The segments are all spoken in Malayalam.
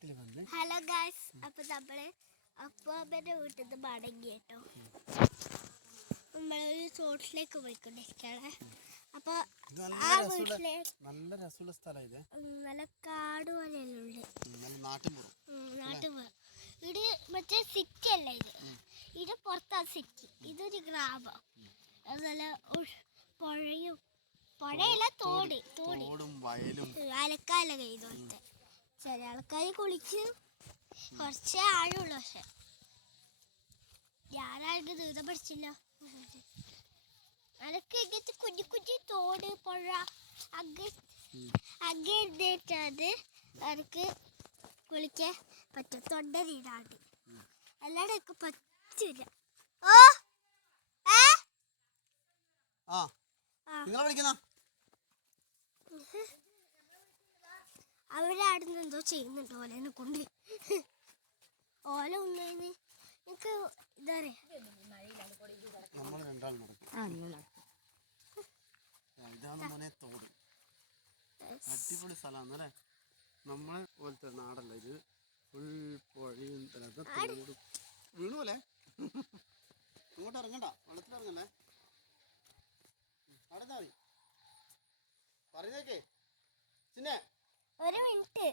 വീട്ടിൽ വന്ന്. ഹലോ ഗായ്സ് അപ്പൊ നമ്മൾ അപ്പാമ്മന്റെ വീട്ടിൽ നിന്ന് മടങ്ങി കേട്ടോ. നമ്മളൊരു ചോട്ടിലേക്ക് പോയിക്കൊണ്ടിരിക്കുകയാണ്. അപ്പൊ ആ വീട്ടിലെ നല്ല രസമുള്ള സ്ഥലം ഇത്. നല്ല കാട് പോലെയല്ലേ നാട്ടുപുറം നല്ല ഇത് മറ്റേ സിറ്റി അല്ല ഇത്? ഇത് പുറത്താ സിറ്റി. ഇതൊരു ഗ്രാമം. നല്ല പുഴയും പുഴയല്ല തോട് തോട്. വയലും. അലക്കാല കൈതോളത്തെ ചില ആൾക്കാർ കുളിച്ച് കുറച്ചേ ആഴുള്ളൂ പക്ഷെ. ഞാനായിട്ട് ദുരിതം പഠിച്ചില്ല. അതൊക്കെ ഇങ്ങനത്തെ കുഞ്ഞു കുഞ്ഞു തോട് പുഴ അങ്ങ്. അങ്ങ് എന്നിട്ടത് എനിക്ക് കുളിക്കാൻ പറ്റും. തൊണ്ട നീടാണ്ട് അല്ലാണ്ട് എനിക്ക് പറ്റില്ല ഓ! ആ. നിങ്ങൾ വിളിക്കുന്ന അവരവിടുന്ന് എന്തോ ചെയ്യുന്നുണ്ട് ഓലേനെ കൊണ്ട്. ഓല ഒന്നേന്ന് എനിക്ക് ഇതറിയാം നമ്മൾ നടക്കും. ആ, ഇതാണ് മോനെ തോട്. അടിപൊളി സ്ഥലമാണ് അല്ലേ? നമ്മളെ പോലത്തെ നാടല്ല ഇത്. ഫുൾ പുഴയും തോടും. വീണു പോലെ? ഇങ്ങോട്ട് ഇറങ്ങണ്ട. വെള്ളത്തിൽ ഇറങ്ങല്ലേ? അവിടെ മതി. പറയുന്നേക്കേ ചിന്നെ ഒരു മിനിറ്റ്.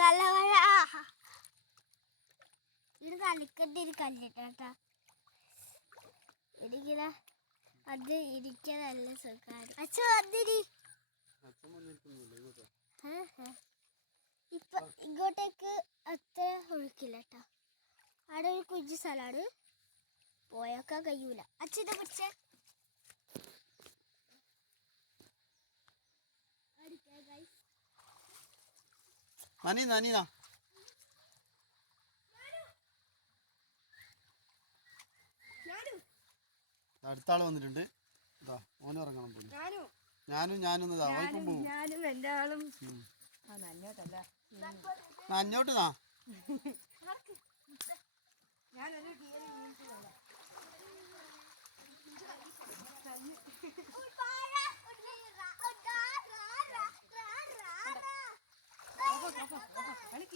നല്ല മഴ. ഇത് കളിക്കേണ്ട ഒരു കല്ലിട്ടാ എനിക്കിങ്ങനെ അത് ഇരിക്കാൻ നല്ല സുഖമാണ്. അച്ഛൻ വന്നിരി. ഇപ്പൊ ഇങ്ങോട്ടേക്ക് അത്ര ഒഴുക്കില്ല കേട്ടോ അവിടെ ഒരു കുഞ്ഞു സ്ഥലമാണ്. പോയേക്കാൻ കഴിയൂല. അച്ഛനെ പിടിച്ചേ നനി നനീനാ അടുത്ത ആൾ വന്നിട്ടുണ്ട്. ഇതാ ഓനും ഇറങ്ങണം പോലും ഞാനും. ഞാനും ഇതാ നാ ഞാനൊരു കളി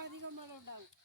അധികം വെള്ളം ഉണ്ടാവും